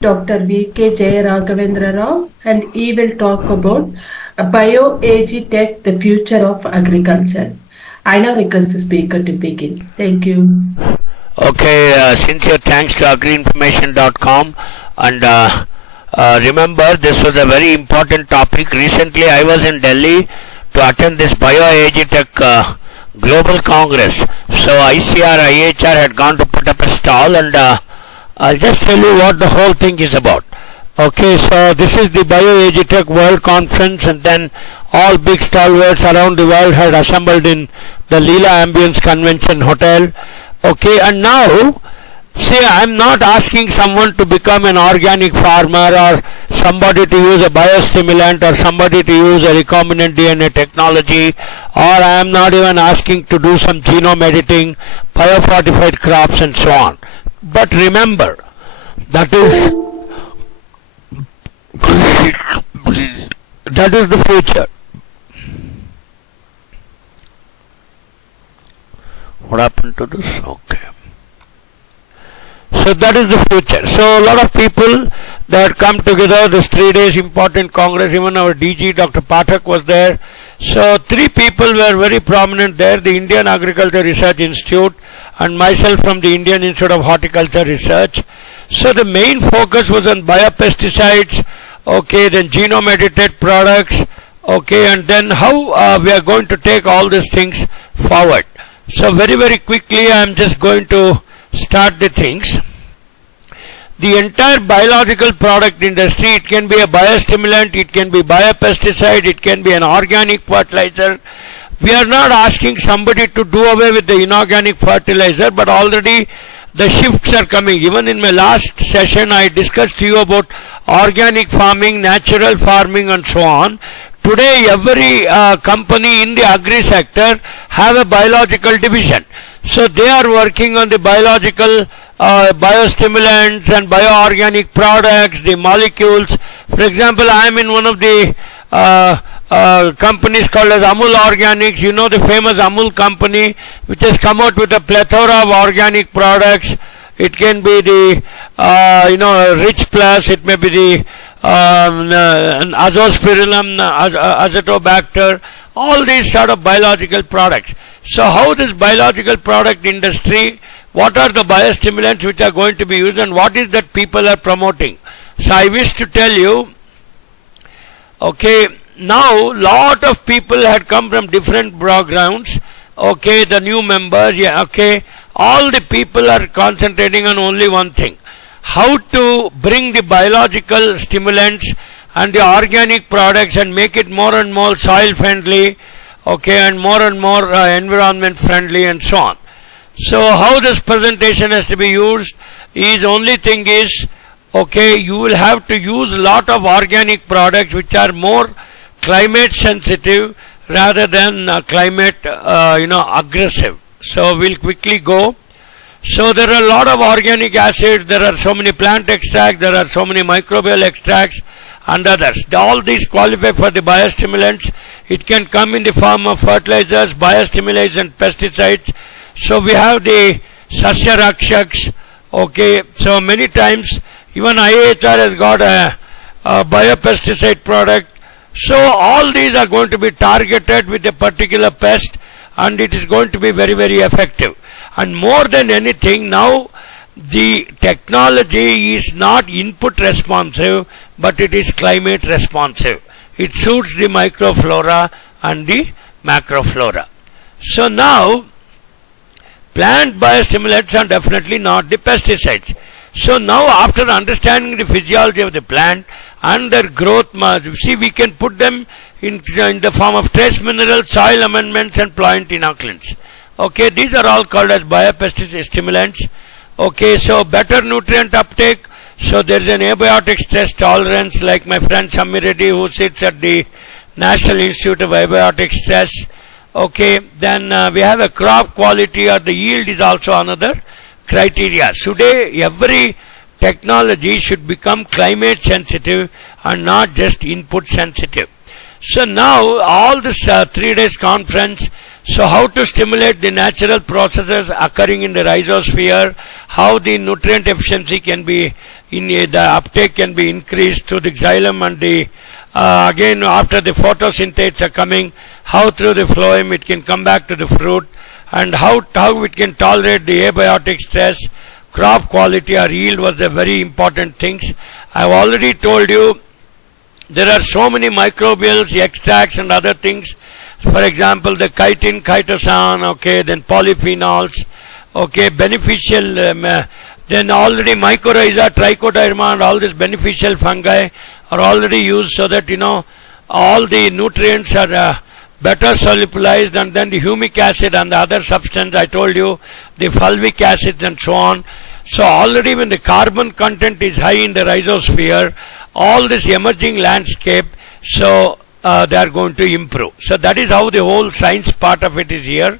Dr. V.K. Jayaraghavendra and he will talk about bioagtech, the future of agriculture. I now request the speaker to begin. Thank you. Okay, sincere thanks to agriinformation.com and remember this was a very important topic. Recently I was in Delhi to attend this bioagtech global congress. So ICR, IHR had gone to put up a stall and I'll just tell you what the whole thing is about. Okay, so this is the bioagtech world conference, and then all big stalwarts around the world had assembled in the Leela Ambience Convention Hotel. Okay, and now, say I'm not asking someone to become an organic farmer or somebody to use a biostimulant or somebody to use a recombinant DNA technology, or I am not even asking to do some genome editing, biofortified crops and so on. But remember, that is the future. What happened to this? Okay. So that is the future. So a lot of people that come together, this 3 days important congress, even our DG Dr. Pathak was there. So 3 people were very prominent there, the Indian Agriculture Research Institute and myself from the Indian Institute of Horticulture Research. So the main focus was on biopesticides, okay, then genome edited products, okay, and then how we are going to take all these things forward. So very quickly I am just going to start the things. The entire biological product industry, it can be a biostimulant, it can be biopesticide, it can be an organic fertilizer. We are not asking somebody to do away with the inorganic fertilizer, but already the shifts are coming. Even in my last session I discussed to you about organic farming, natural farming and so on. Today every company in the agri sector have a biological division. So they are working on the biological biostimulants and bioorganic products, the molecules. For example, I am in one of the companies called as Amul Organics. You know the famous Amul company which has come out with a plethora of organic products. It can be the Rich Plus, it may be the Azospirillum, Azotobacter, all these sort of biological products. So how this biological product industry, what are the biostimulants which are going to be used and what is that people are promoting? So I wish to tell you, okay, now lot of people had come from different backgrounds, okay, the new members, yeah, okay, all the people are concentrating on only one thing. How to bring the biological stimulants and the organic products and make it more and more soil friendly, okay, and more environment friendly and so on. So how this presentation has to be used is only thing is, okay, you will have to use a lot of organic products which are more climate sensitive rather than climate aggressive. So we'll quickly go. So there are a lot of organic acids, there are so many plant extracts, there are so many microbial extracts and others. All these qualify for the biostimulants. It can come in the form of fertilizers, biostimulants and pesticides. So we have the Sasya Rakshaks, okay, so many times even IHR has got a biopesticide product. So all these are going to be targeted with a particular pest and it is going to be very effective. And more than anything, now the technology is not input responsive, but it is climate responsive. It suits the microflora and the macroflora. So now, plant biostimulants are definitely not the pesticides. So now after understanding the physiology of the plant and their growth, see, we can put them in the form of trace minerals, soil amendments and plant inoculants. Okay, these are all called as biopesticide stimulants. Okay, so better nutrient uptake. So there is an abiotic stress tolerance, like my friend Samir Reddy who sits at the National Institute of Abiotic Stress. Okay, then we have a crop quality or the yield is also another criteria. Today every technology should become climate sensitive and not just input sensitive. So now all this 3 days conference, So how to stimulate the natural processes occurring in the rhizosphere, how the nutrient efficiency can be, the uptake can be increased through the xylem and the, again after the photosynthesis are coming, how through the phloem it can come back to the fruit, and how it can tolerate the abiotic stress, crop quality or yield was the very important things. I have already told you there are so many microbials, extracts and other things. For example, the chitin, chitosan, okay, then polyphenols, okay, beneficial, then already mycorrhiza, trichoderma and all these beneficial fungi are already used so that, all the nutrients are better solubilized, and then the humic acid and the other substance I told you, the fulvic acids and so on. So already when the carbon content is high in the rhizosphere, all this emerging landscape, so they are going to improve. So that is how the whole science part of it is here.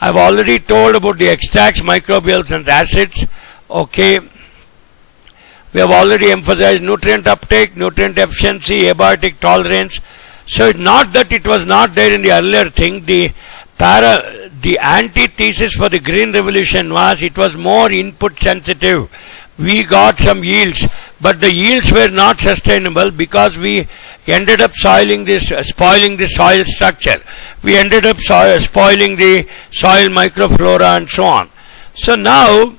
I have already told about the extracts, microbials and acids. Okay. We have already emphasized nutrient uptake, nutrient efficiency, abiotic tolerance. So it's not that it was not there in the earlier thing. The antithesis for the green revolution was it was more input sensitive. We got some yields, but the yields were not sustainable because we ended up spoiling the soil structure. We ended up spoiling the soil microflora and so on. So now,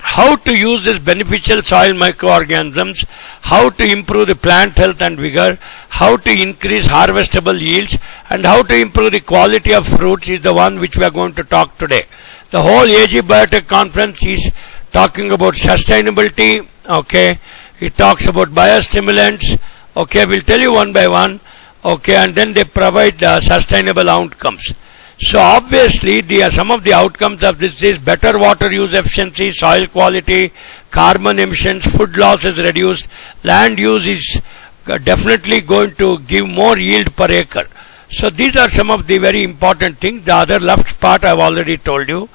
how to use this beneficial soil microorganisms, how to improve the plant health and vigor, how to increase harvestable yields, and how to improve the quality of fruits is the one which we are going to talk today. The whole AG BIOTECH conference is talking about sustainability, okay, it talks about biostimulants, okay, we'll tell you one by one, okay, and then they provide sustainable outcomes. So obviously some of the outcomes of this is better water use efficiency, soil quality, carbon emissions, food loss is reduced, land use is definitely going to give more yield per acre. So these are some of the very important things. The other left part I have already told you.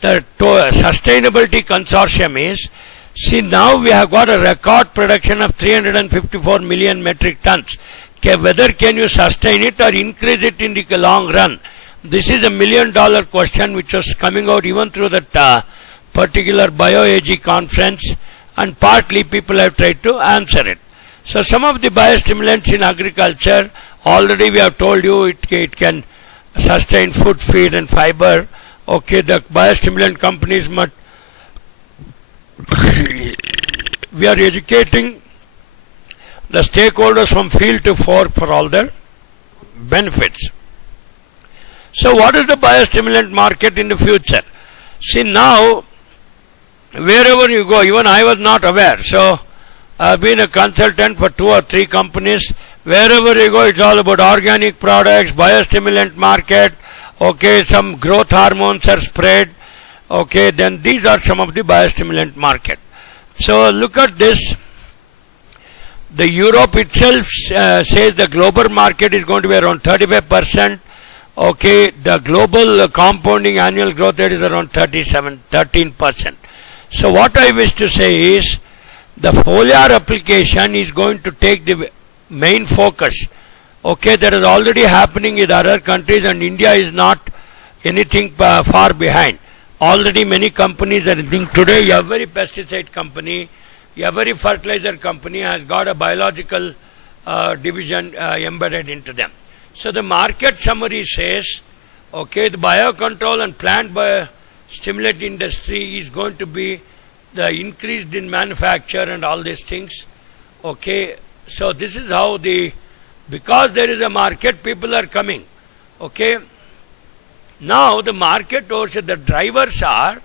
The sustainability consortium is, see now we have got a record production of 354 million metric tons. Okay, whether can you sustain it or increase it in the long run? This is $1 million question which was coming out even through that particular BioAG conference, and partly people have tried to answer it. So some of the biostimulants in agriculture, already we have told you it can sustain food, feed and fiber. Okay, the biostimulant companies must, we are educating the stakeholders from field to fork for all their benefits. So what is the biostimulant market in the future? See now, wherever you go, even I was not aware. So I have been a consultant for 2 or 3 companies. Wherever you go, it's all about organic products, biostimulant market. Okay, some growth hormones are spread. Okay, then these are some of the biostimulant market. So look at this. The Europe itself says the global market is going to be around 35%. Okay, the global compounding annual growth rate is around 13%. So what I wish to say is, the foliar application is going to take the main focus. Okay, that is already happening in other countries, and India is not anything far behind. Already many companies are thinking today, every pesticide company, every fertilizer company has got a biological division embedded into them. So the market summary says, okay, the biocontrol and plant biostimulant industry is going to be the increased in manufacture and all these things. Okay, so this is how because there is a market, people are coming. Okay, now the market also, the drivers are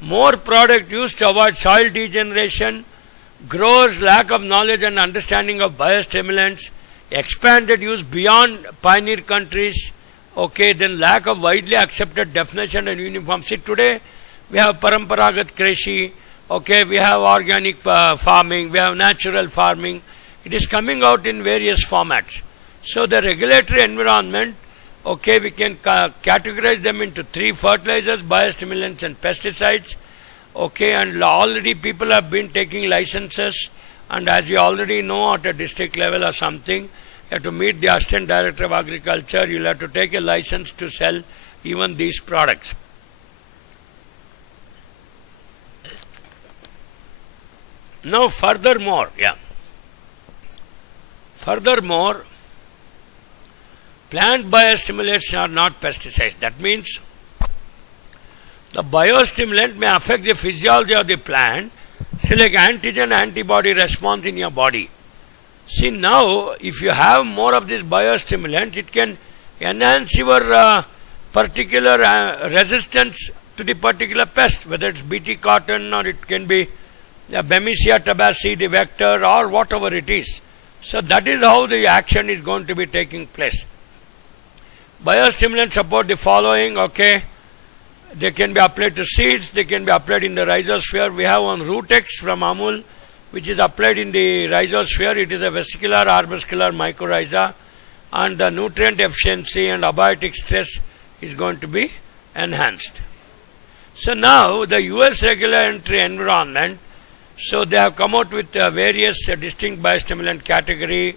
more product use to avoid soil degeneration, growers' lack of knowledge and understanding of biostimulants, expanded use beyond pioneer countries, okay, then lack of widely accepted definition and uniform. See, today we have paramparagat krishi, okay, we have organic farming, we have natural farming. It is coming out in various formats. So the regulatory environment, okay, we can categorize them into 3: fertilizers, biostimulants and pesticides. Okay, and already people have been taking licenses, and as you already know, at a district level or something, you have to meet the Assistant Director of Agriculture, you'll have to take a license to sell even these products. Now furthermore, plant biostimulants are not pesticides. That means the biostimulant may affect the physiology of the plant, say like antigen antibody response in your body. See, now if you have more of this biostimulant, it can enhance your particular resistance to the particular pest, whether it's Bt cotton or it can be Bemisia tabaci, the vector, or whatever it is. So that is how the action is going to be taking place. Biostimulants support the following, okay. They can be applied to seeds, they can be applied in the rhizosphere. We have one Rootex from Amul, which is applied in the rhizosphere. It is a vesicular arbuscular mycorrhiza, and the nutrient efficiency and abiotic stress is going to be enhanced. So now the US regulatory environment, so they have come out with various distinct biostimulant category.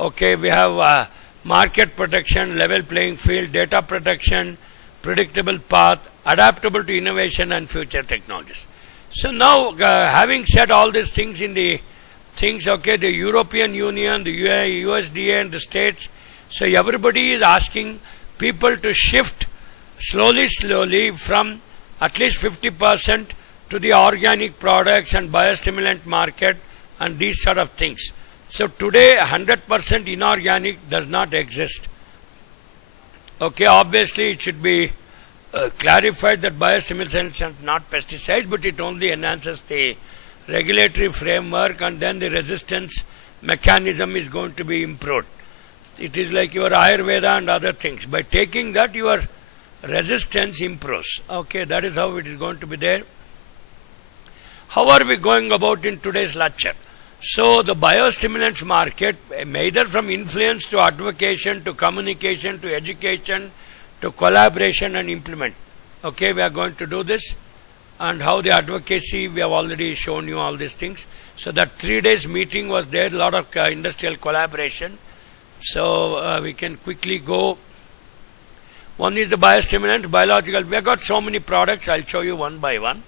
Okay, we have market protection, level playing field, data protection, predictable path, adaptable to innovation and future technologies. So now, having said all these things in the things, okay, the European Union, the USDA and the states, so everybody is asking people to shift slowly from at least 50% to the organic products and biostimulant market and these sort of things. So today 100% inorganic does not exist. Okay, obviously it should be clarified that biostimulants are not pesticides, but it only enhances the regulatory framework, and then the resistance mechanism is going to be improved. It is like your Ayurveda and other things. By taking that, your resistance improves. Okay, that is how it is going to be there. How are we going about in today's lecture? So the biostimulants market, either from influence to advocation to communication to education to collaboration and implement. Okay, we are going to do this. And how the advocacy, we have already shown you all these things. So that 3 days meeting was there, a lot of industrial collaboration. So we can quickly go. One is the biostimulant, biological. We have got so many products, I'll show you one by one.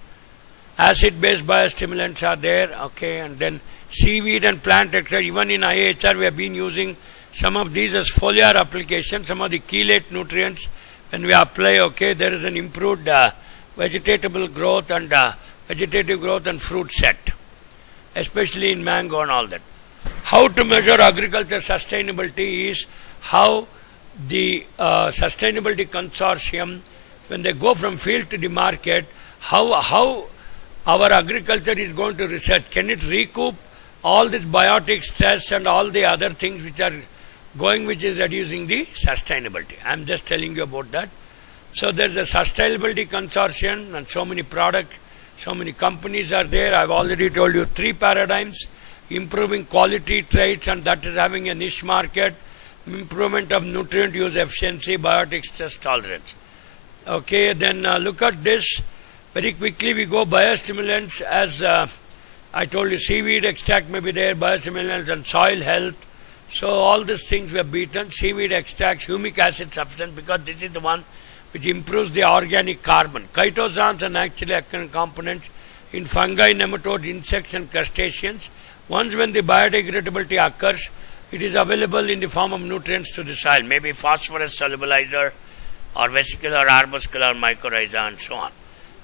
Acid-based biostimulants are there, okay, and then seaweed and plant extract. Even in IHR, we have been using some of these as foliar applications, some of the chelate nutrients. When we apply, okay, there is an improved vegetative growth and fruit set, especially in mango and all that. How to measure agriculture sustainability is how the sustainability consortium, when they go from field to the market, how our agriculture is going to research. Can it recoup all this biotic stress and all the other things which are going, which is reducing the sustainability. I am just telling you about that. So there is a sustainability consortium and so many products, so many companies are there. I have already told you 3 paradigms: improving quality traits, and that is having a niche market; improvement of nutrient use efficiency, biotic stress tolerance. Okay, then look at this. Very quickly we go biostimulants, as I told you, seaweed extract may be there, biostimulants and soil health. So all these things we have beaten. Seaweed extracts, humic acid substance, because this is the one which improves the organic carbon. Chitosans and actually components in fungi, nematodes, insects and crustaceans. Once when the biodegradability occurs, it is available in the form of nutrients to the soil, maybe phosphorus solubilizer or vesicular arbuscular mycorrhiza and so on.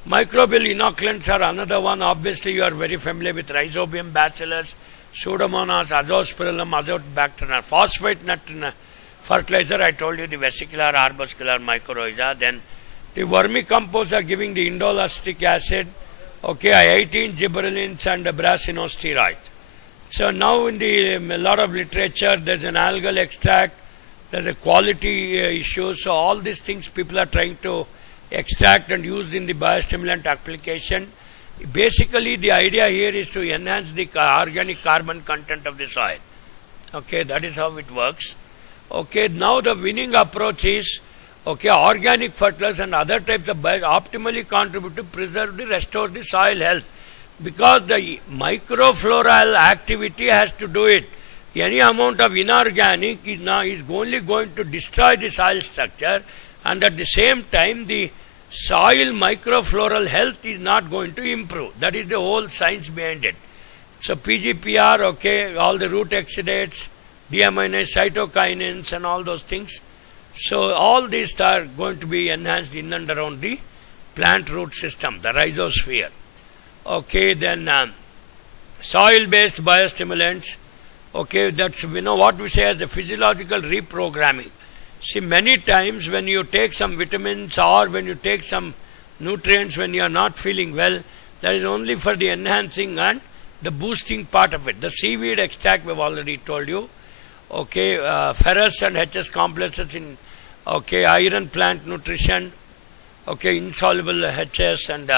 Microbial inoculants are another one. Obviously you are very familiar with Rhizobium bacillus, Pseudomonas, Azospirillum, Azotobacter, phosphate nut fertilizer. I told you the vesicular arbuscular mycorrhiza. Then the vermicompost are giving the indolacetic acid, okay, 18 gibberellins and brasinosteroid. So now in a lot of literature there is an algal extract, there is a quality issue. So all these things people are trying to extract and use in the biostimulant application. Basically the idea here is to enhance the organic carbon content of the soil. Okay, that is how it works. Okay, now the winning approach is, okay, organic fertilizers and other types of optimally contribute to preserve the restore the soil health, because the microfloral activity has to do it. Any amount of inorganic is only going to destroy the soil structure. and at the same time the soil microfloral health is not going to improve. That is the whole science behind it. So PGPR, okay, all the root exudates, deaminase, cytokinins and all those things. So all these are going to be enhanced in and around the plant root system, the rhizosphere. Okay, then soil-based biostimulants. Okay, that's, what we say as the physiological reprogramming. See, many times when you take some vitamins or when you take some nutrients when you are not feeling well, that is only for the enhancing and the boosting part of it. The seaweed extract we have already told you. Okay, ferrous and HS complexes in, okay, iron plant nutrition, okay, insoluble HS and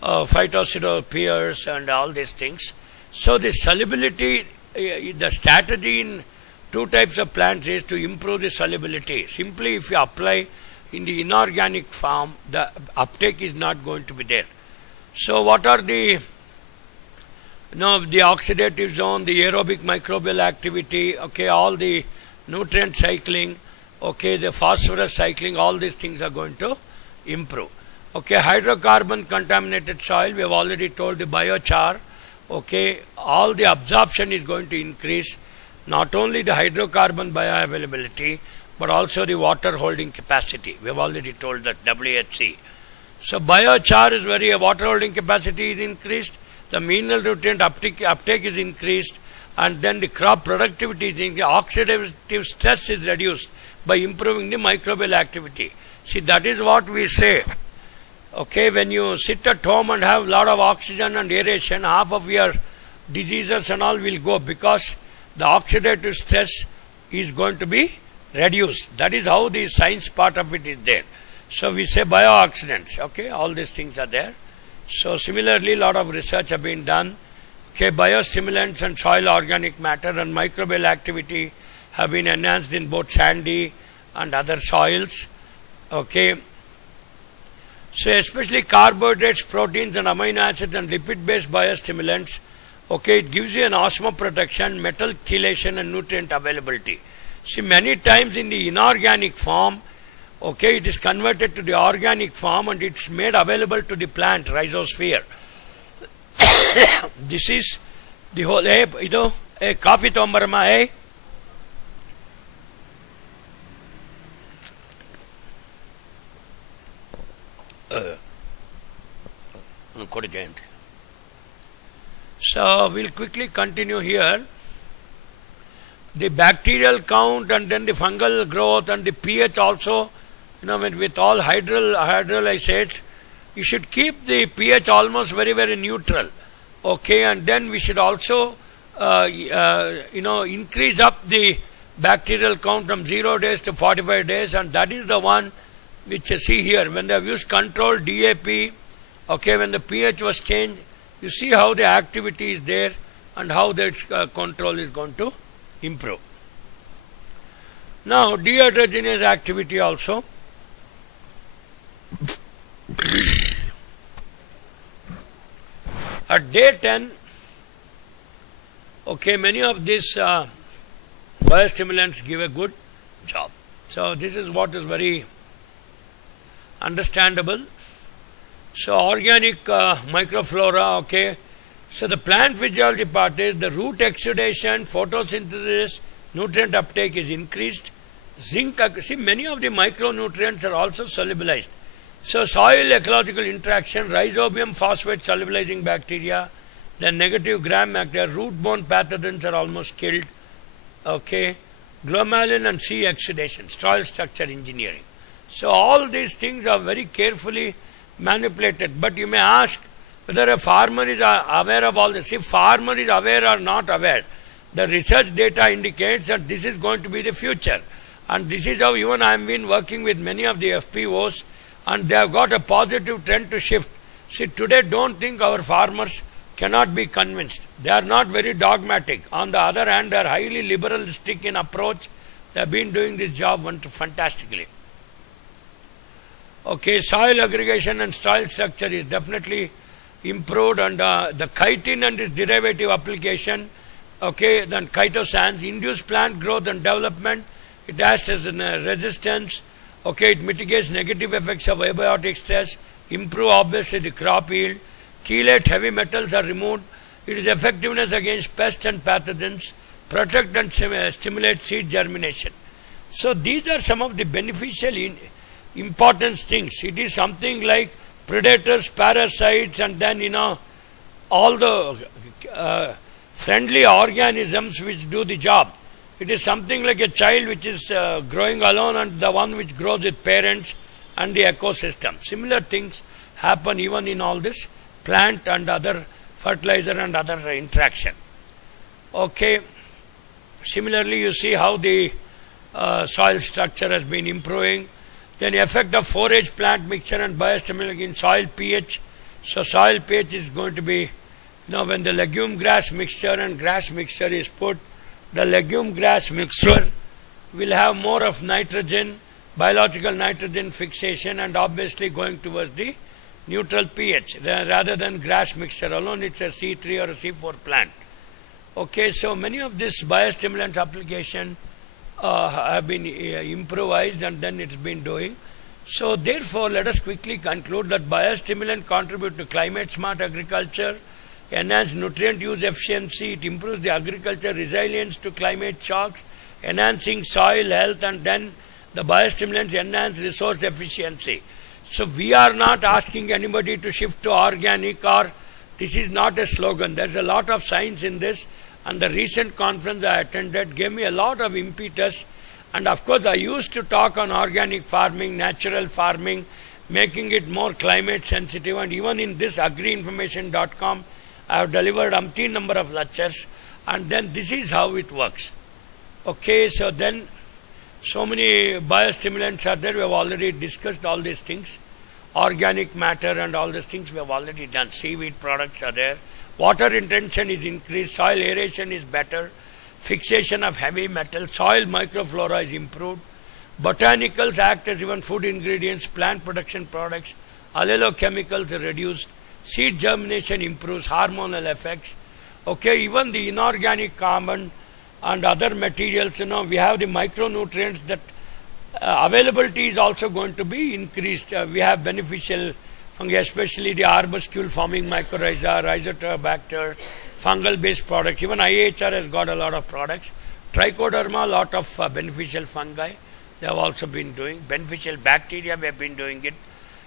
phytosidopyrs and all these things. So the solubility, the strategy in two types of plants is to improve the solubility. Simply if you apply in the inorganic form, the uptake is not going to be there. So what are the, the oxidative zone, the aerobic microbial activity, okay, all the nutrient cycling, okay, the phosphorus cycling, all these things are going to improve. Okay, hydrocarbon contaminated soil, we have already told the biochar, okay, all the absorption is going to increase. Not only the hydrocarbon bioavailability, but also the water holding capacity. We have already told that, WHC. So biochar is water holding capacity is increased, the mineral nutrient uptake is increased, and then the crop productivity is increased. Oxidative stress is reduced by improving the microbial activity. See, that is what we say. Okay, when you sit at home and have a lot of oxygen and aeration, half of your diseases and all will go because the oxidative stress is going to be reduced. That is how the science part of it is there. So we say biooxidants. Okay, all these things are there. So similarly, a lot of research have been done. Okay, biostimulants and soil organic matter and microbial activity have been enhanced in both sandy and other soils. Okay. So especially carbohydrates, proteins and amino acids and lipid-based biostimulants, okay, it gives you an osmoprotection, metal chelation and nutrient availability. See, many times in the inorganic form, okay, it is converted to the organic form and it's made available to the plant rhizosphere. This is the whole, coffee tombarama, So we'll quickly continue here. The bacterial count and then the fungal growth and the pH also, with all hydrolysates, you should keep the pH almost very, very neutral. Okay, and then we should also, increase up the bacterial count from 0 days to 45 days, and that is the one which you see here. When they have used controlled DAP, okay, when the pH was changed, you see how the activity is there and how that control is going to improve. Now, dehydrogenase activity also. At day 10, okay, many of these biostimulants give a good job. So, this is what is very understandable. So, organic microflora, okay. So, the plant physiology part is the root exudation, photosynthesis, nutrient uptake is increased. Zinc, see, many of the micronutrients are also solubilized. So, soil ecological interaction, rhizobium phosphate solubilizing bacteria, then negative gram bacteria, root-borne pathogens are almost killed. Okay. Glomalin and C exudation, soil structure engineering. So, all these things are very carefully manipulated. But you may ask whether a farmer is aware of all this. If farmer is aware or not aware, the research data indicates that this is going to be the future. And this is how even I have been working with many of the FPOs, and they have got a positive trend to shift. See, today don't think our farmers cannot be convinced. They are not very dogmatic. On the other hand, they are highly liberalistic in approach. They have been doing this job fantastically. Okay, soil aggregation and soil structure is definitely improved, and the chitin and its derivative application, okay, then chitosan, induce plant growth and development. It acts as a resistance, Okay, it mitigates negative effects of abiotic stress, improve obviously the crop yield, chelate heavy metals are removed, it is effectiveness against pests and pathogens, protect and stimulate seed germination. So these are some of the beneficial important things. It is something like predators, parasites, and then all the friendly organisms which do the job. It is something like a child which is growing alone and the one which grows with parents and the ecosystem. Similar things happen even in all this plant and other fertilizer and other interaction. Okay. Similarly, you see how the soil structure has been improving. Then effect of forage plant mixture and biostimulant in soil pH. So soil pH is going to be, when the legume grass mixture and grass mixture is put, the legume grass mixture will have more of nitrogen, biological nitrogen fixation, and obviously going towards the neutral pH rather than grass mixture alone. It's a C3 or a C4 plant. Okay, so many of this biostimulant application have been improvised and then it's been doing. So therefore, let us quickly conclude that biostimulant contribute to climate smart agriculture, enhance nutrient use efficiency, it improves the agriculture resilience to climate shocks, enhancing soil health, and then the biostimulants enhance resource efficiency. So we are not asking anybody to shift to organic, or this is not a slogan. There's a lot of science in this, and the recent conference I attended gave me a lot of impetus. And of course, I used to talk on organic farming, natural farming, making it more climate sensitive, and even in this agriinformation.com, I have delivered umpteen number of lectures, and then this is how it works. Okay, so then so many biostimulants are there. We have already discussed all these things. Organic matter and all these things we have already done. Seaweed products are there. Water retention is increased. Soil aeration is better. Fixation of heavy metal. Soil microflora is improved. Botanicals act as even food ingredients. Plant production products. Allelochemicals are reduced. Seed germination improves. Hormonal effects. Okay, even the inorganic carbon and other materials, we have the micronutrients that availability is also going to be increased. We have beneficial fungi, especially the arbuscule forming mycorrhiza, rhizotobacter, fungal based products. Even IHR has got a lot of products. Trichoderma, a lot of beneficial fungi they have also been doing. Beneficial bacteria, we have been doing it.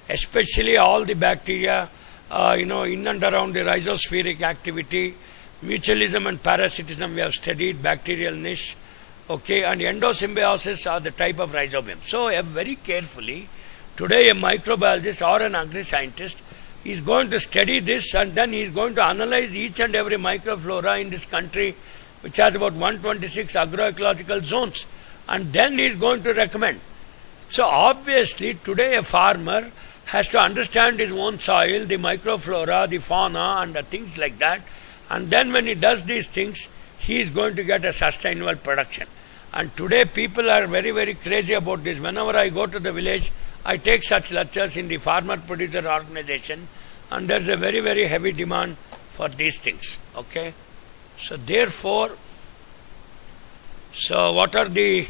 Especially all the bacteria, in and around the rhizospheric activity. Mutualism and parasitism we have studied, bacterial niche, okay, and endosymbiosis are the type of rhizobium. So, very carefully, today a microbiologist or an agri-scientist is going to study this, and then he is going to analyze each and every microflora in this country, which has about 126 agroecological zones, and then he is going to recommend. So, obviously, today a farmer has to understand his own soil, the microflora, the fauna, and things like that. And then when he does these things, he is going to get a sustainable production. And today people are very, very crazy about this. Whenever I go to the village, I take such lectures in the farmer producer organization, and there's a very, very heavy demand for these things. Okay. So therefore, what are the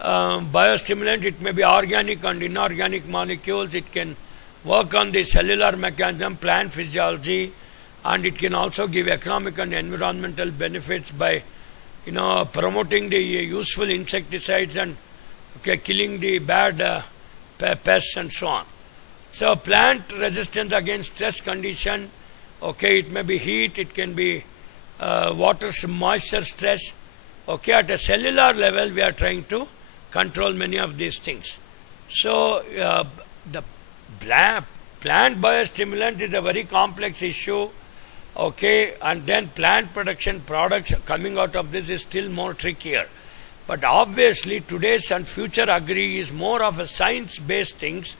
biostimulants? It may be organic and inorganic molecules. It can work on the cellular mechanism, plant physiology, and it can also give economic and environmental benefits by, promoting the useful insecticides and killing the bad pests and so on. So plant resistance against stress condition, okay, it may be heat, it can be water, moisture stress. Okay, at a cellular level, we are trying to control many of these things. So the plant biostimulant is a very complex issue. Okay, and then plant production products coming out of this is still more trickier. But obviously today's and future agri is more of a science-based things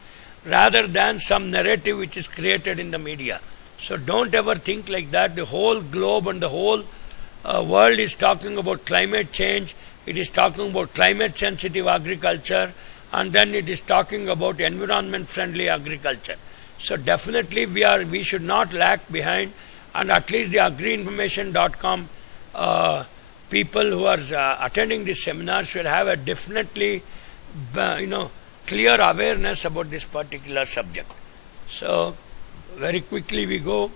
rather than some narrative which is created in the media. So don't ever think like that. The whole globe and the whole world is talking about climate change. It is talking about climate-sensitive agriculture, and then it is talking about environment-friendly agriculture. So definitely we should not lag behind. And at least the agriinformation.com people who are attending this seminar should have a definitely, clear awareness about this particular subject. So, very quickly we go.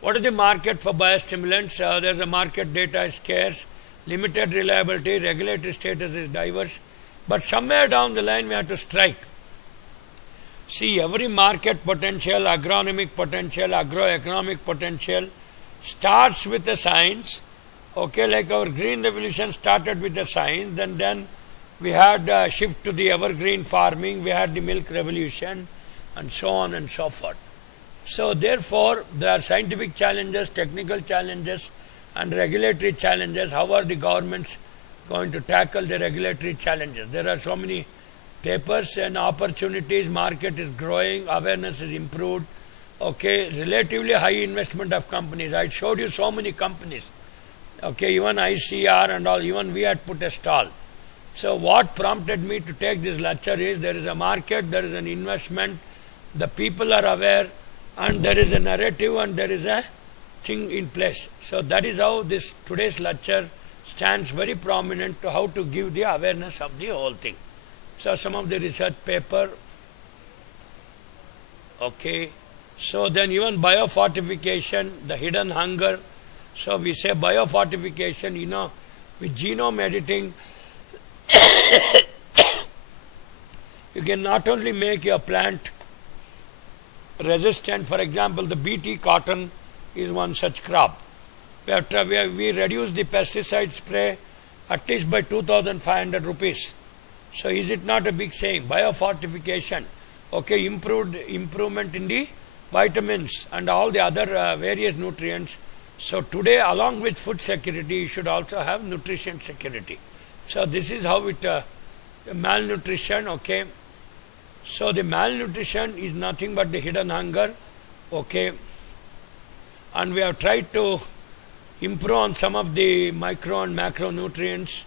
What is the market for biostimulants? There's a market, data is scarce, limited reliability, regulatory status is diverse, but somewhere down the line we have to strike. See, every market potential, agronomic potential, agroeconomic potential starts with the science. Okay, like our green revolution started with the science, then we had a shift to the evergreen farming, we had the milk revolution, and so on and so forth. So therefore, there are scientific challenges, technical challenges, and regulatory challenges. How are the governments going to tackle the regulatory challenges? There are so many papers and opportunities, market is growing, awareness is improved, okay, relatively high investment of companies. I showed you so many companies, okay, even ICR and all, even we had put a stall. So what prompted me to take this lecture is there is a market, there is an investment, the people are aware, and there is a narrative and there is a thing in place. So that is how this today's lecture stands very prominent to how to give the awareness of the whole thing. So some of the research paper, okay, so then even biofortification, the hidden hunger. So we say biofortification, with genome editing, you can not only make your plant resistant. For example, the BT cotton is one such crop. We reduce the pesticide spray at least by 2,500 rupees. So is it not a big saying? Biofortification, okay, improvement in the vitamins and all the other various nutrients. So today, along with food security, you should also have nutrition security. So this is how it, malnutrition, okay. So the malnutrition is nothing but the hidden hunger, okay. And we have tried to improve on some of the micro and macronutrients.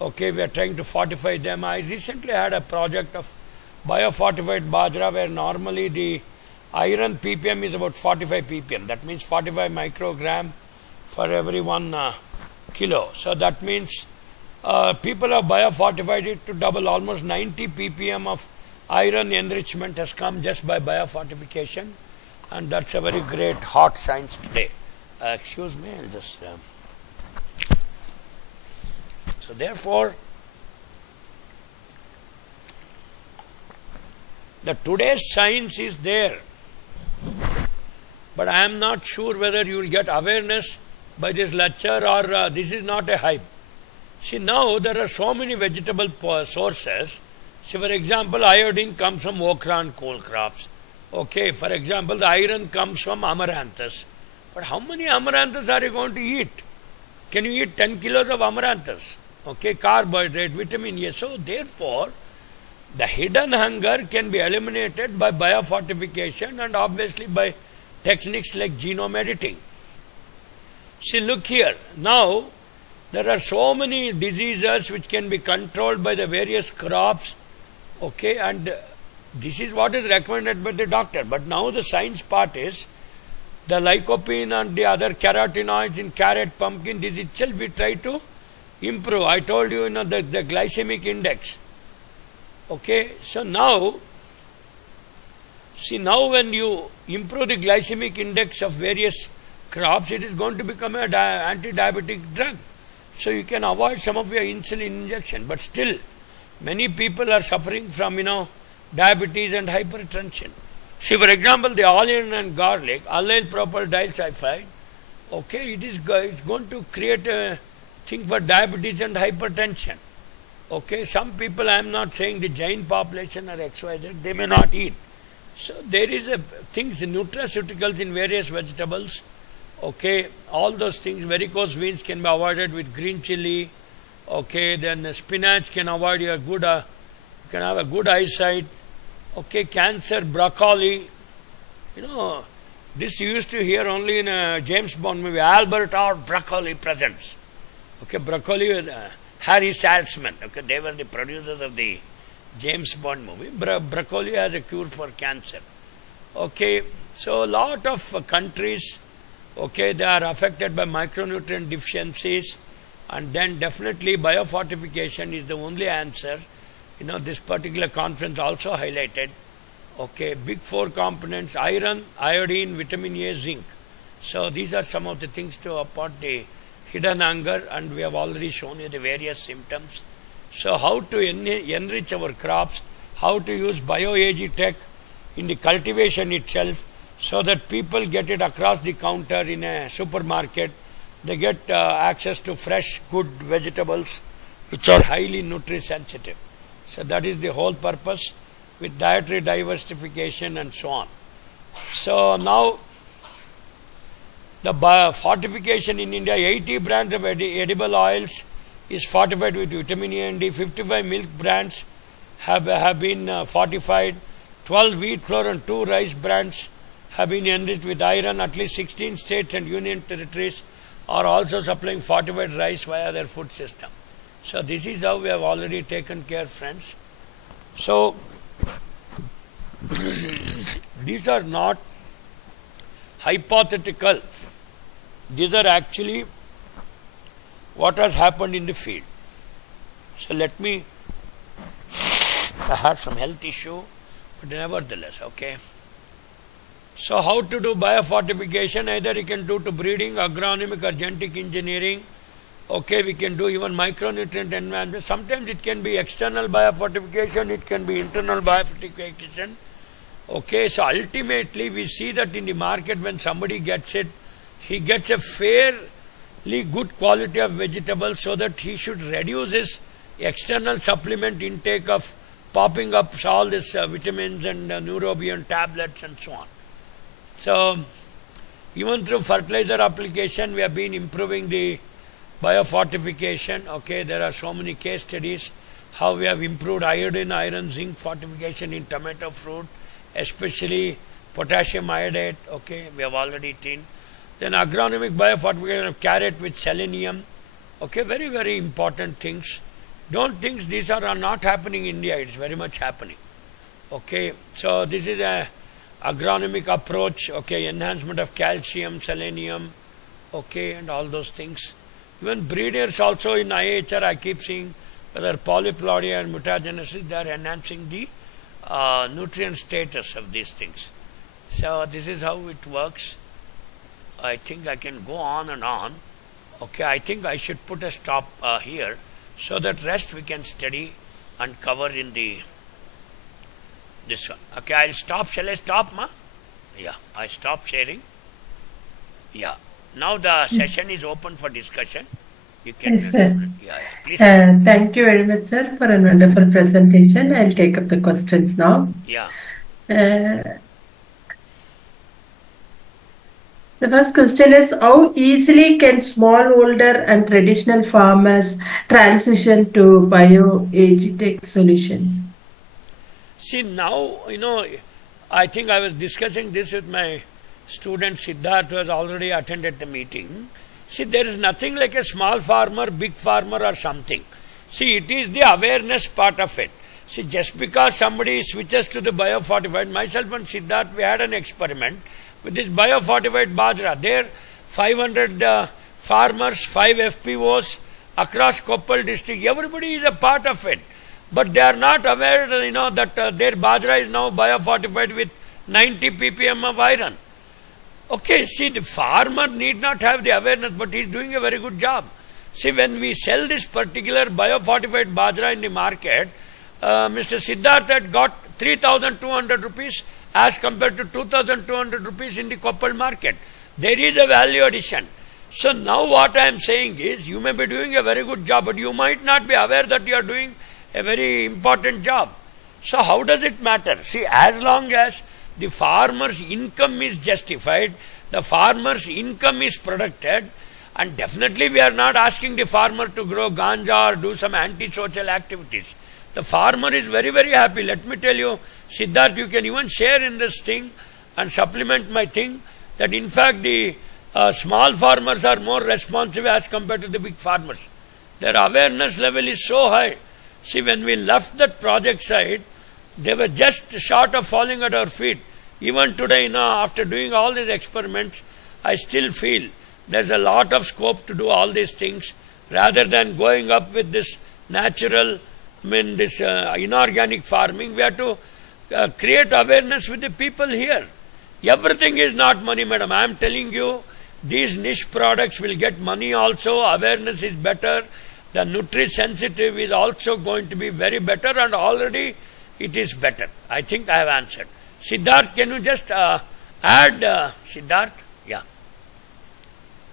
Okay, we are trying to fortify them. I recently had a project of biofortified bajra where normally the iron ppm is about 45 ppm. That means 45 microgram for every 1 kilo. So that means people have biofortified it to double. Almost 90 ppm of iron enrichment has come just by biofortification, and that's a very great hot science today. Excuse me, I'll just... So therefore, the today's science is there, but I am not sure whether you will get awareness by this lecture or this is not a hype. See, now there are so many vegetable sources. See, for example, iodine comes from okra and coal crops. Okay, for example, the iron comes from amaranthus. But how many amaranthus are you going to eat? Can you eat 10 kilos of amaranthus? Okay, carbohydrate, vitamin A. So therefore, the hidden hunger can be eliminated by biofortification and obviously by techniques like genome editing. See, look here. Now, there are so many diseases which can be controlled by the various crops. Okay, and this is what is recommended by the doctor. But now the science part is the lycopene and the other carotenoids in carrot, pumpkin, this itself we try to improve. I told you, the glycemic index. Okay, so now, see, now when you improve the glycemic index of various crops, it is going to become an anti-diabetic drug. So you can avoid some of your insulin injection. But still, many people are suffering from, diabetes and hypertension. See, for example, the onion and garlic, allyl propyl disulfide, okay, it's going to create a thing for diabetes and hypertension. Okay, some people, I am not saying the Jain population or XYZ, they may not eat. So there is things, nutraceuticals in various vegetables. Okay, all those things, varicose veins can be avoided with green chili. Okay, then spinach can avoid your good, you can have a good eyesight. Okay, cancer, broccoli. This you used to hear only in a James Bond movie, Albert R. Broccoli presents. Okay, broccoli with Harry Saltzman. Okay, they were the producers of the James Bond movie. Broccoli has a cure for cancer. Okay, so a lot of countries, okay, they are affected by micronutrient deficiencies, and then definitely biofortification is the only answer. This particular conference also highlighted, okay, big 4 components: iron, iodine, vitamin A, zinc. So these are some of the things to support the hidden hunger, and we have already shown you the various symptoms. So how to enrich our crops, how to use BioAG tech in the cultivation itself, so that people get it across the counter in a supermarket. They get access to fresh, good vegetables which are highly nutri-sensitive. So that is the whole purpose, with dietary diversification and so on. So now the fortification in India, 80 brands of edible oils is fortified with vitamin A and D. 55 milk brands have been fortified. 12 wheat flour and 2 rice brands have been enriched with iron. At least 16 states and union territories are also supplying fortified rice via their food system. So this is how we have already taken care, friends. So these are not hypothetical. These are actually what has happened in the field. So I had some health issue, but nevertheless, okay. So how to do biofortification? Either you can do to breeding, agronomic or genetic engineering. Okay, we can do even micronutrient environment. Sometimes it can be external biofortification, it can be internal biofortification. Okay, so ultimately we see that in the market when somebody gets it, he gets a fairly good quality of vegetables, so that he should reduce his external supplement intake of popping up all these vitamins and neurobion tablets and so on. So even through fertilizer application, we have been improving the biofortification. Okay, there are so many case studies how we have improved iodine, iron, zinc fortification in tomato fruit, especially potassium iodate. Okay, we have already seen. Then agronomic biofortification of carrot with selenium. Okay, very, very important things. Don't think these are not happening in India. It's very much happening. Okay, so this is a agronomic approach. Okay, enhancement of calcium, selenium. Okay, and all those things. Even breeders also in IHR, I keep seeing whether polyploidy and mutagenesis, they are enhancing the nutrient status of these things. So this is how it works. I think I can go on and on. Okay, I think I should put a stop here, so that rest we can study and cover in this one. Okay, I'll stop. Shall I stop, ma? Yeah, I stop sharing. Yeah. Now the session is open for discussion. You can. Yes, sir. Yeah, please. Thank you very much, sir, for a wonderful presentation. I'll take up the questions now. Yeah. The first question is, how easily can smallholder and traditional farmers transition to bioagtech solutions? See, now, I think I was discussing this with my student Siddharth, who has already attended the meeting. See, there is nothing like a small farmer, big farmer or something. See, it is the awareness part of it. See, just because somebody switches to the biofortified, myself and Siddharth, we had an experiment with this biofortified bajra. There, 500 farmers, 5 FPOs across Koppal district, everybody is a part of it. But they are not aware, that their bajra is now biofortified with 90 ppm of iron. Okay, see, the farmer need not have the awareness, but he is doing a very good job. See, when we sell this particular biofortified bajra in the market, Mr. Siddharth had got 3,200 rupees as compared to 2,200 rupees in the Koppal market. There is a value addition. So now what I am saying is, you may be doing a very good job, but you might not be aware that you are doing a very important job. So how does it matter? See, as long as the farmer's income is justified, the farmer's income is protected, and definitely we are not asking the farmer to grow ganja or do some anti-social activities. The farmer is very, very happy. Let me tell you, Siddharth, you can even share in this thing and supplement my thing, that in fact the small farmers are more responsive as compared to the big farmers. Their awareness level is so high. See, when we left that project site, they were just short of falling at our feet. Even today, after doing all these experiments, I still feel there's a lot of scope to do all these things rather than going up with this natural, this inorganic farming. We have to create awareness with the people here. Everything is not money, madam. I am telling you, these niche products will get money also. Awareness is better. The nutri-sensitive is also going to be very better, and already it is better. I think I have answered. Siddharth, can you just add, Siddharth? Yeah.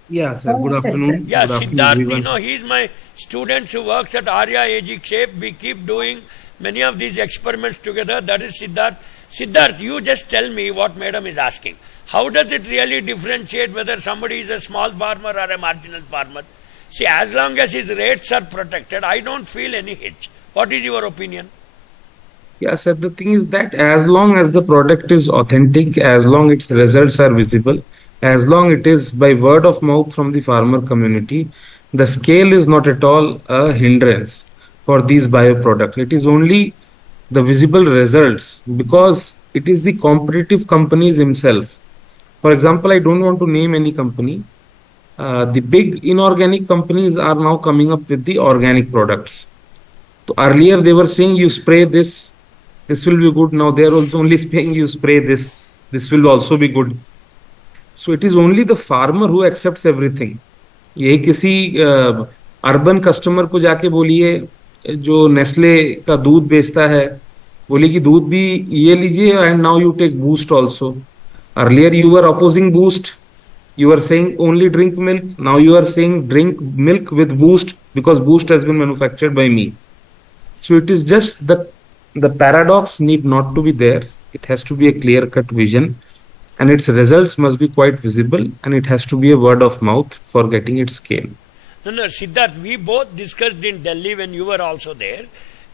Yeah, sir. Good afternoon. Yeah, Good afternoon, Siddharth, everyone. he is my student who works at Arya AG Shape. We keep doing many of these experiments together. That is Siddharth. Siddharth, you just tell me what madam is asking. How does it really differentiate whether somebody is a small farmer or a marginal farmer? See, as long as his rates are protected, I don't feel any hitch. What is your opinion? Yeah, sir. The thing is that as long as the product is authentic, as long its results are visible, as long it is by word of mouth from the farmer community, the scale is not at all a hindrance for these bioproducts. It is only the visible results, because it is the competitive companies himself. For example, I don't want to name any company. The big inorganic companies are now coming up with the organic products. So earlier they were saying you spray this will be good. Now they are also only saying you spray this will also be good. So it is only the farmer who accepts everything. यही किसी urban customer को जाके बोलिए जो Nestle का दूध बेचता है, बोलिए कि दूध भी ये लीजिए and now you take Boost also. Earlier you are opposing Boost, you are saying only drink milk. Now you are saying drink milk with boost because boost has been manufactured by me. So it is just the paradox need not to be there. It has to be a clear cut vision, and its results must be quite visible, and it has to be a word of mouth for getting its scale. No, Siddharth, we both discussed in Delhi when you were also there.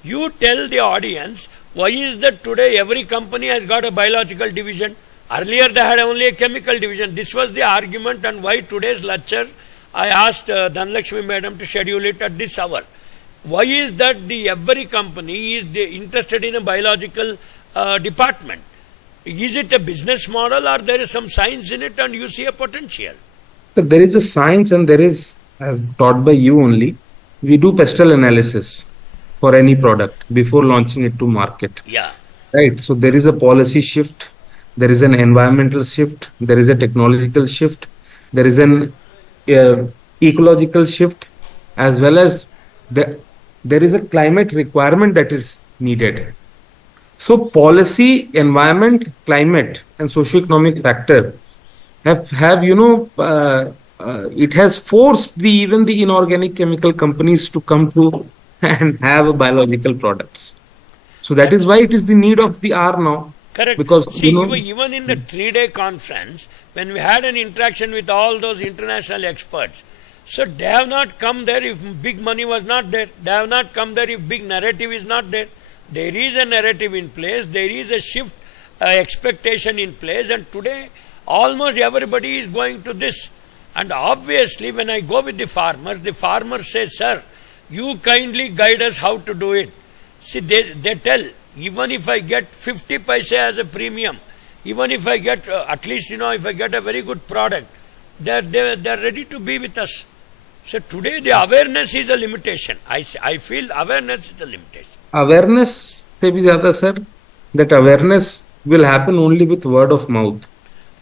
You tell the audience, why is that today every company has got a biological division? Earlier they had only a chemical division. This was the argument, and why today's lecture I asked Dhanlakshmi madam to schedule it at this hour. Why is that every company is interested in a biological department? Is it a business model, or there is some science in it and you see a potential? So there is a science, and there is, as taught by you only, we do pestle analysis for any product before launching it to market. Yeah. Right. So there is a policy shift. There is an environmental shift, there is a technological shift, there is an ecological shift, as well as there is a climate requirement that is needed. So policy, environment, climate and socio-economic factor have it has forced even the inorganic chemical companies to come to and have biological products. So that is why it is the need of the hour now. Correct. Because see, even in the 3-day conference, when we had an interaction with all those international experts, so they have not come there if big money was not there. They have not come there if big narrative is not there. There is a narrative in place. There is a shift expectation in place, and today almost everybody is going to this. And obviously, when I go with the farmers say, "Sir, you kindly guide us how to do it." See, they tell, even if I get 50 paise as a premium, even if I get at least, if I get a very good product, they're ready to be with us. So today the awareness is a limitation. I feel awareness is a limitation. Awareness se bhi zyada, sir, that awareness will happen only with word of mouth.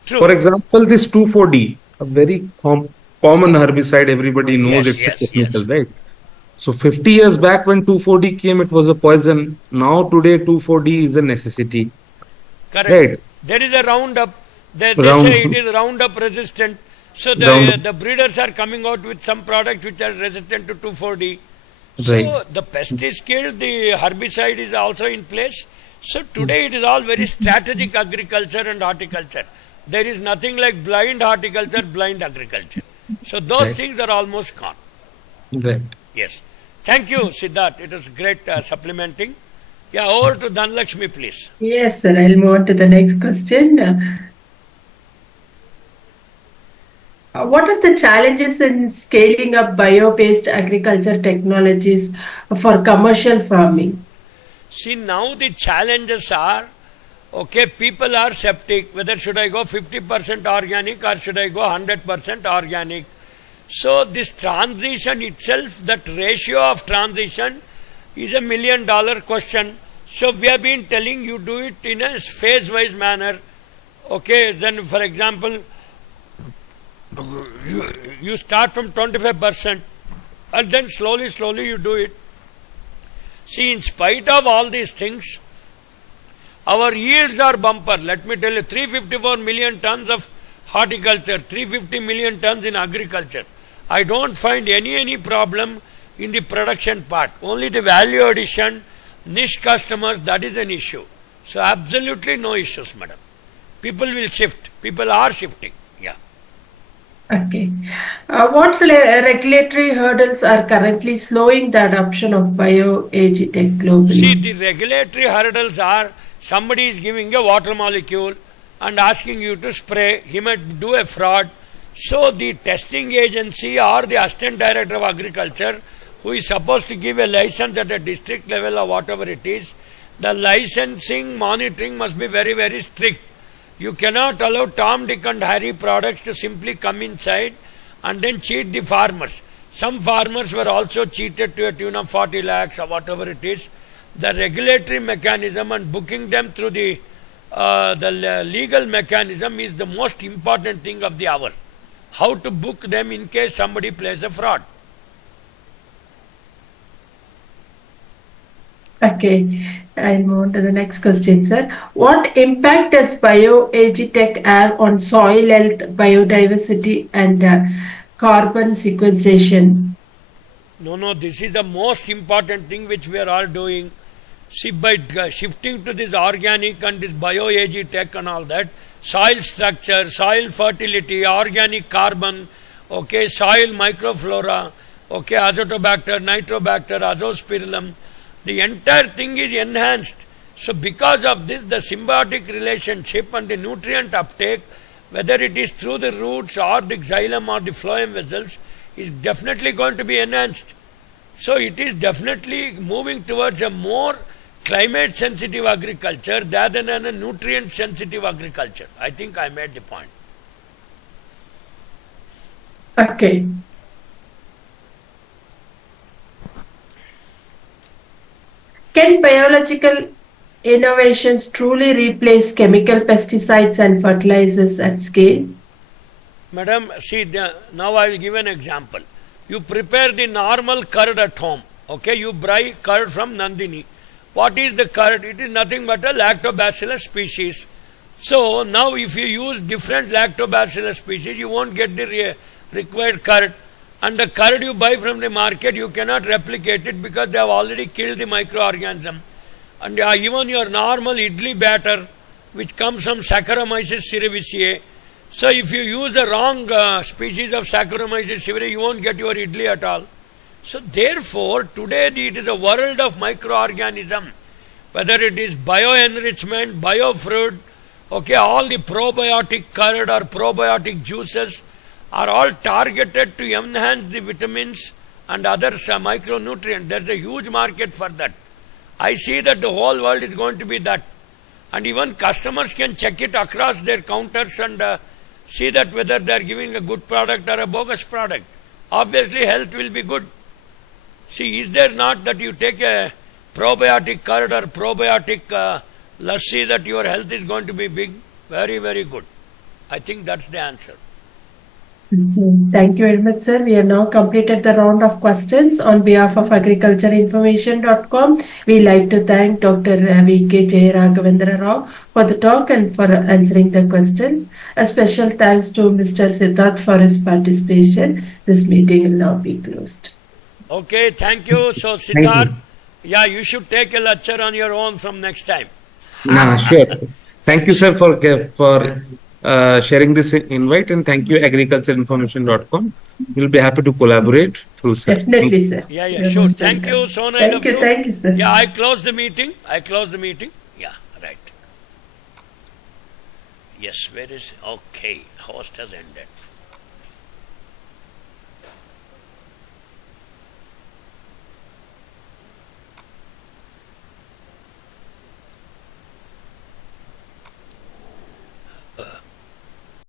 True. For example, this 2,4-D, a very common herbicide, everybody knows. Yes, it's a technical, yes. right? So 50 years back when 2,4-D came, it was a poison. Now today 2,4-D is a necessity. Correct. Right. There is a Roundup. They Round- say it is Roundup resistant. So the breeders are coming out with some products which are resistant to 2,4-D. So Right. the pest is killed, the herbicide is also in place. So today it is all very strategic agriculture and horticulture. There is nothing like blind horticulture, blind agriculture. So those Right. things are almost gone. Right. Yes. Thank you, Siddharth. It was great supplementing. Yeah, over to Dhanlakshmi, please. Yes, sir. I'll move on to the next question. What are the challenges in scaling up bio-based agriculture technologies for commercial farming? See, now the challenges are, okay, people are skeptic whether should I go 50% organic or should I go 100% organic. So this transition itself, that ratio of transition is $1 million question. So we have been telling you do it in a phase-wise manner. Okay, then for example, you start from 25% and then slowly you do it. See, in spite of all these things, our yields are bumper. Let me tell you, 354 million tons of horticulture, 350 million tons in agriculture. I don't find any problem in the production part. Only the value addition, niche customers, that is an issue. So absolutely no issues, madam. People will shift. People are shifting. Yeah. Okay. What regulatory hurdles are currently slowing the adoption of bioagtech globally? See, the regulatory hurdles are somebody is giving a water molecule and asking you to spray. He might do a fraud. So the testing agency or the assistant director of agriculture, who is supposed to give a license at a district level or whatever it is, the licensing monitoring must be very strict. You cannot allow Tom, Dick and Harry products to simply come inside and then cheat the farmers. Some farmers were also cheated to a tune of 40 lakhs or whatever it is. The regulatory mechanism and booking them through the legal mechanism is the most important thing of the hour. How to book them in case somebody plays a fraud. Okay, I'll move on to the next question, sir. What impact does bioagtech have on soil health, biodiversity and carbon sequestration? No, this is the most important thing which we are all doing. See, by shifting to this organic and this bioagtech and all that, soil structure, soil fertility, organic carbon, okay, soil microflora, okay, azotobacter, nitrobacter, azospirillum, the entire thing is enhanced. So because of this, the symbiotic relationship and the nutrient uptake, whether it is through the roots or the xylem or the phloem vessels, is definitely going to be enhanced. So it is definitely moving towards a more climate sensitive agriculture rather than a nutrient sensitive agriculture. I think I made the point. Okay. Can biological innovations truly replace chemical pesticides and fertilizers at scale? Madam, see, now I will give an example. You prepare the normal curd at home. Okay, you buy curd from Nandini. What is the curd? It is nothing but a lactobacillus species. So now if you use different lactobacillus species, you won't get the required curd. And the curd you buy from the market, you cannot replicate it because they have already killed the microorganism. And even your normal idli batter, which comes from Saccharomyces cerevisiae, so if you use the wrong species of Saccharomyces cerevisiae, you won't get your idli at all. So therefore, today it is a world of microorganism, whether it is bioenrichment, biofruit, okay, all the probiotic curd or probiotic juices are all targeted to enhance the vitamins and other micronutrients. There is a huge market for that. I see that the whole world is going to be that. And even customers can check it across their counters and see that whether they are giving a good product or a bogus product. Obviously, health will be good. See, is there not that you take a probiotic curd or probiotic lassi that your health is going to be big? Very good. I think that's the answer. Thank you very much, sir. We have now completed the round of questions. On behalf of agricultureinformation.com, we like to thank Dr. V.K. Jayaraghavendra Rao for the talk and for answering the questions. A special thanks to Mr. Siddharth for his participation. This meeting will now be closed. Okay, thank you. So, Siddharth, yeah, you should take a lecture on your own from next time. Sure. Thank you, sir, for sharing this invite, and thank you, agricultureinformation.com. We'll be happy to collaborate through, sir. Definitely, sir. Yeah, sure. Thank you, so nice Thank of you, thank you, sir. Yeah, I close the meeting. Yeah, right. Yes, where is, okay, host has ended.